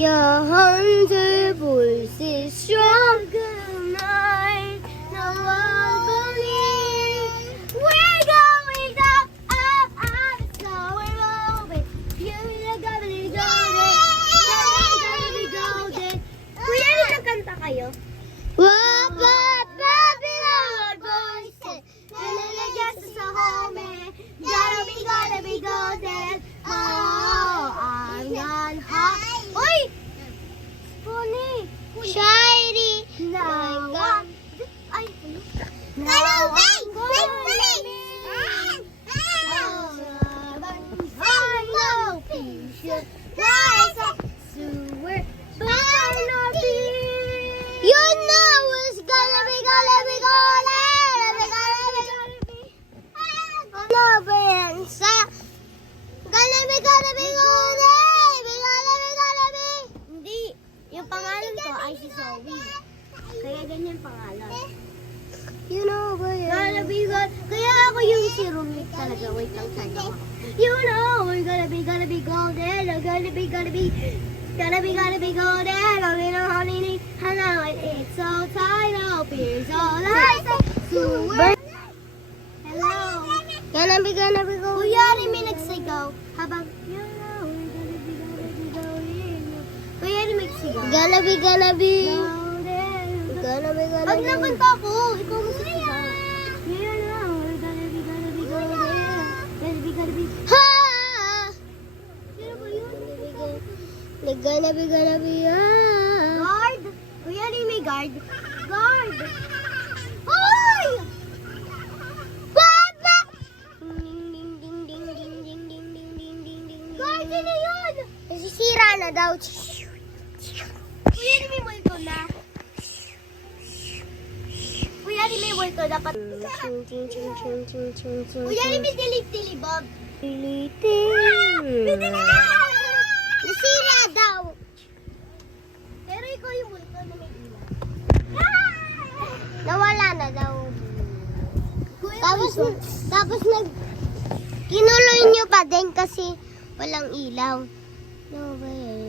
여한들 볼 수 있어 그날 너와 보니 We're going up, up, up So we're moving You're gonna be golden You're gonna be golden Kuya, nagkanta kayo? Gotta be golden Oh, I'm gone hot Uy! Pony! Shiny! Now Ay! Now I'm going I know Fisher Rise up Sewer But I'm not You know it's gonna be golden Lobensa Gonna be Hindi Yung pangalan ko ay si Zoe Kaya ganyan pangalan You know ba yan Gonna be good Kaya ako yung si Rumik talaga Wait lang sa'yo ako You know we're gonna be golden Gonna be golden Gonna know honey Hello and it's so tight I'll be so light Hello Gonna be golden Kuya rin may nagsigaw habang You know we're gonna be golden Kuya rin may nagsigaw Gonna be golden Pag nakanta ko ikaw magsigaw You know we're gonna be golden Gonna be Ha! Sino ba yun? Gonna be Guard! Kuya rin may guard Guard! Hoy! Papa! Guard na yun! Nasisira na daw. Kuya rin may multo na. Kuya rin may multo. Dapat... Kuya rin may dilig-dilibog. Nasira daw. Pero ikaw yung multo na may ilaw. Nawala na daw. Tapos kinuloy nyo pa din kasi walang ilaw. No way.